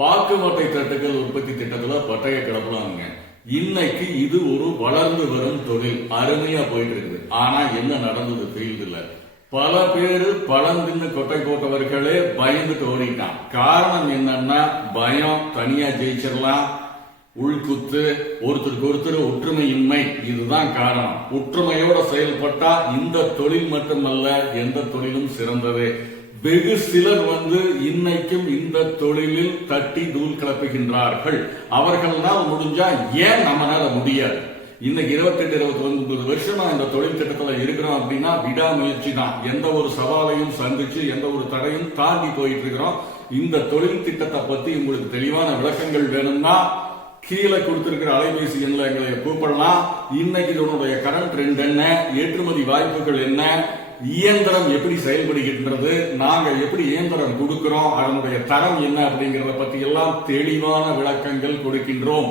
பாக்கு மட்டை தட்டுகள் உற்பத்தி திட்டத்துல பட்டய கிளப்பலாங்க. இன்னைக்கு இது ஒரு வளர்ந்து வரும் தொழில், அருமையா போயிட்டு இருக்குது. ஆனா என்ன நடந்தது ஃபீல்டுல, பல பேரு பழம் தின்னு கொட்டை போட்டவர்களே பயந்துட்டு ஓடிட்டான். காரணம் என்னன்னா, பயம், தனியா ஜெயிச்சிடலாம், உள்குத்து, ஒருத்தருக்கு ஒருத்தர் ஒற்றுமையின்மை, இதுதான் காரணம். ஒற்றுமையோட செயல்பட்டா இந்த தொழில் மட்டுமல்ல, எந்த தொழிலும் சிறந்தது. வெகு சிலர் இன்னைக்கும் இந்த தொழிலில் தட்டி தூள் கிளப்புகின்றார்கள். அவர்கள்னால் முடிஞ்சா ஏன் நம்மளால முடியாது? இன்னைக்கு 28-29 வருஷமா இந்த தொழில் திட்டத்துல இருக்கிறோம் அப்படின்னா விடாமுயற்சி தான். எந்த ஒரு சவாலையும் சந்திச்சு எந்த ஒரு தடையும் தாண்டி போயிட்டு இருக்கிறோம். இந்த தொழில் திட்டத்தை பத்தி உங்களுக்கு தெளிவான விளக்கங்கள் வேணும்னா கீழே கொடுத்திருக்கிற அலைபேசி எண்ணில் எங்களை கூப்பிடலாம். இன்னைக்கு இதனுடைய கரண்ட் ட்ரெண்ட் என்ன, ஏற்றுமதி வாய்ப்புகள் என்ன, இயந்திரம் எப்படி செயல்படுகின்றது, நாங்க எப்படி இயந்திரம் கொடுக்கிறோம், அதனுடைய தரம் என்ன அப்படிங்கறத பத்தி எல்லாம் தெளிவான விளக்கங்கள் கொடுக்கின்றோம்.